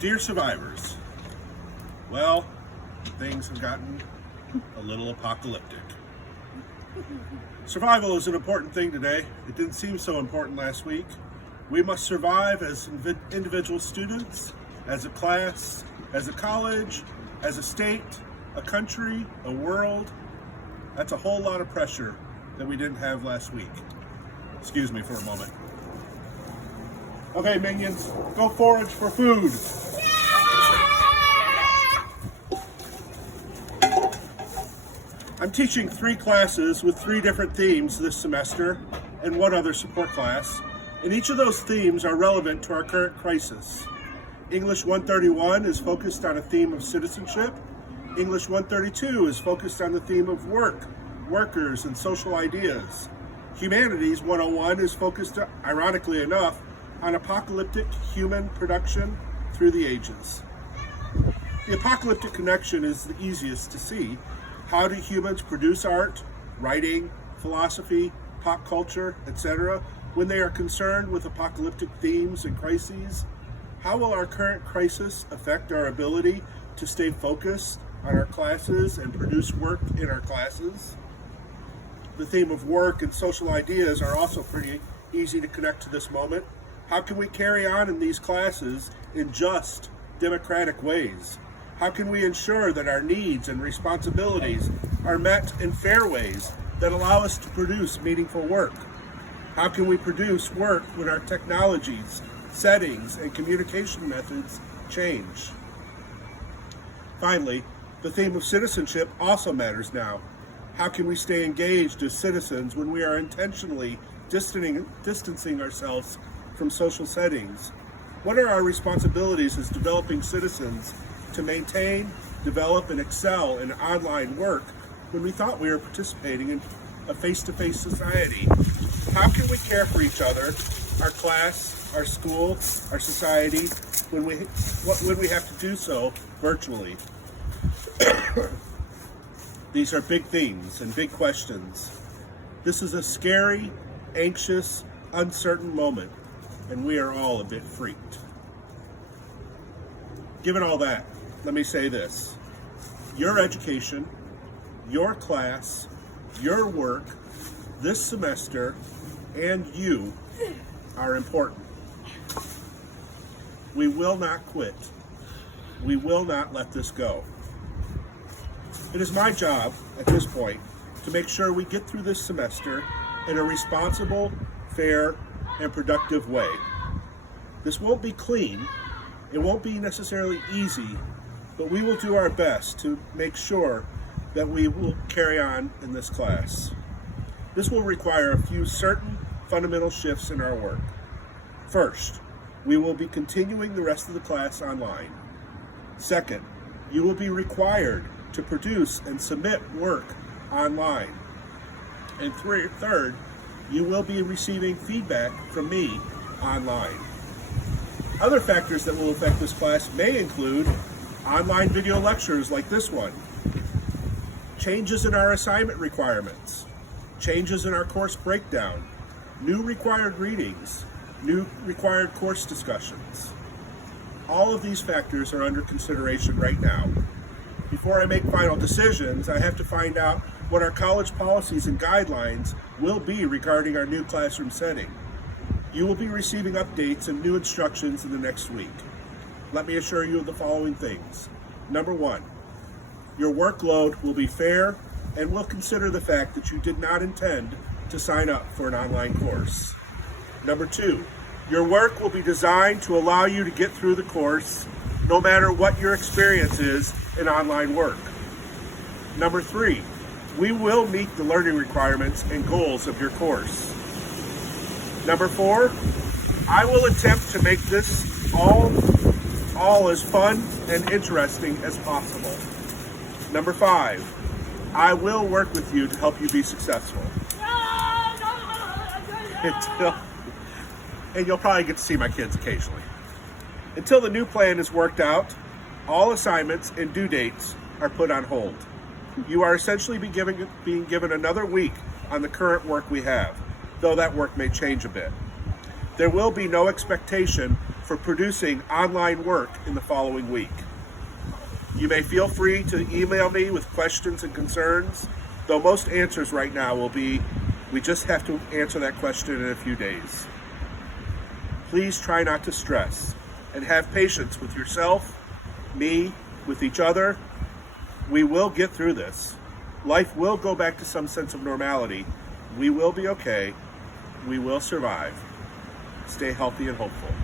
Dear survivors, well, things have gotten a little apocalyptic. Survival is an important thing today. It didn't seem so important last week. We must survive as individual students, as a class, as a college, as a state, a country, a world. That's a whole lot of pressure that we didn't have last week. Excuse me for a moment. Okay, minions, go forage for food. I'm teaching 3 classes with 3 different themes this semester and 1 other support class, and each of those themes are relevant to our current crisis. English 131 is focused on a theme of citizenship. English 132 is focused on the theme of work, workers, and social ideas. Humanities 101 is focused, ironically enough, on apocalyptic human production through the ages. The apocalyptic connection is the easiest to see. How do humans produce art, writing, philosophy, pop culture, etc., when they are concerned with apocalyptic themes and crises? How will our current crisis affect our ability to stay focused on our classes and produce work in our classes? The theme of work and social ideas are also pretty easy to connect to this moment. How can we carry on in these classes in just, democratic ways? How can we ensure that our needs and responsibilities are met in fair ways that allow us to produce meaningful work? How can we produce work when our technologies, settings, and communication methods change? Finally, the theme of citizenship also matters now. How can we stay engaged as citizens when we are intentionally distancing ourselves from social settings? What are our responsibilities as developing citizens to maintain, develop, and excel in online work when we thought we were participating in a face-to-face society? How can we care for each other, our class, our school, our society, when we have to do so virtually? These are big themes and big questions. This is a scary, anxious, uncertain moment, and we are all a bit freaked. Given all that, let me say this. Your education, your class, your work, this semester, and you are important. We will not quit. We will not let this go. It is my job at this point to make sure we get through this semester in a responsible, fair, and productive way. This won't be clean. It won't be necessarily easy, but we will do our best to make sure that we will carry on in this class. This will require a few certain fundamental shifts in our work. First, we will be continuing the rest of the class online. Second, you will be required to produce and submit work online. And third, you will be receiving feedback from me online. Other factors that will affect this class may include online video lectures like this one, changes in our assignment requirements, changes in our course breakdown, new required readings, new required course discussions. All of these factors are under consideration right now. Before I make final decisions, I have to find out what our college policies and guidelines will be regarding our new classroom setting. You will be receiving updates and new instructions in the next week. Let me assure you of the following things. Number 1, your workload will be fair and will consider the fact that you did not intend to sign up for an online course. Number 2, your work will be designed to allow you to get through the course no matter what your experience is in online work. Number 3, we will meet the learning requirements and goals of your course. Number 4, I will attempt to make this all as fun and interesting as possible. Number 5, I will work with you to help you be successful. And you'll probably get to see my kids occasionally. Until the new plan is worked out, all assignments and due dates are put on hold. You are essentially being given another week on the current work we have, though that work may change a bit. There will be no expectation for producing online work in the following week. You may feel free to email me with questions and concerns, though most answers right now will be, we just have to answer that question in a few days. Please try not to stress and have patience with yourself, me, with each other. We will get through this. Life will go back to some sense of normality. We will be okay. We will survive. Stay healthy and hopeful.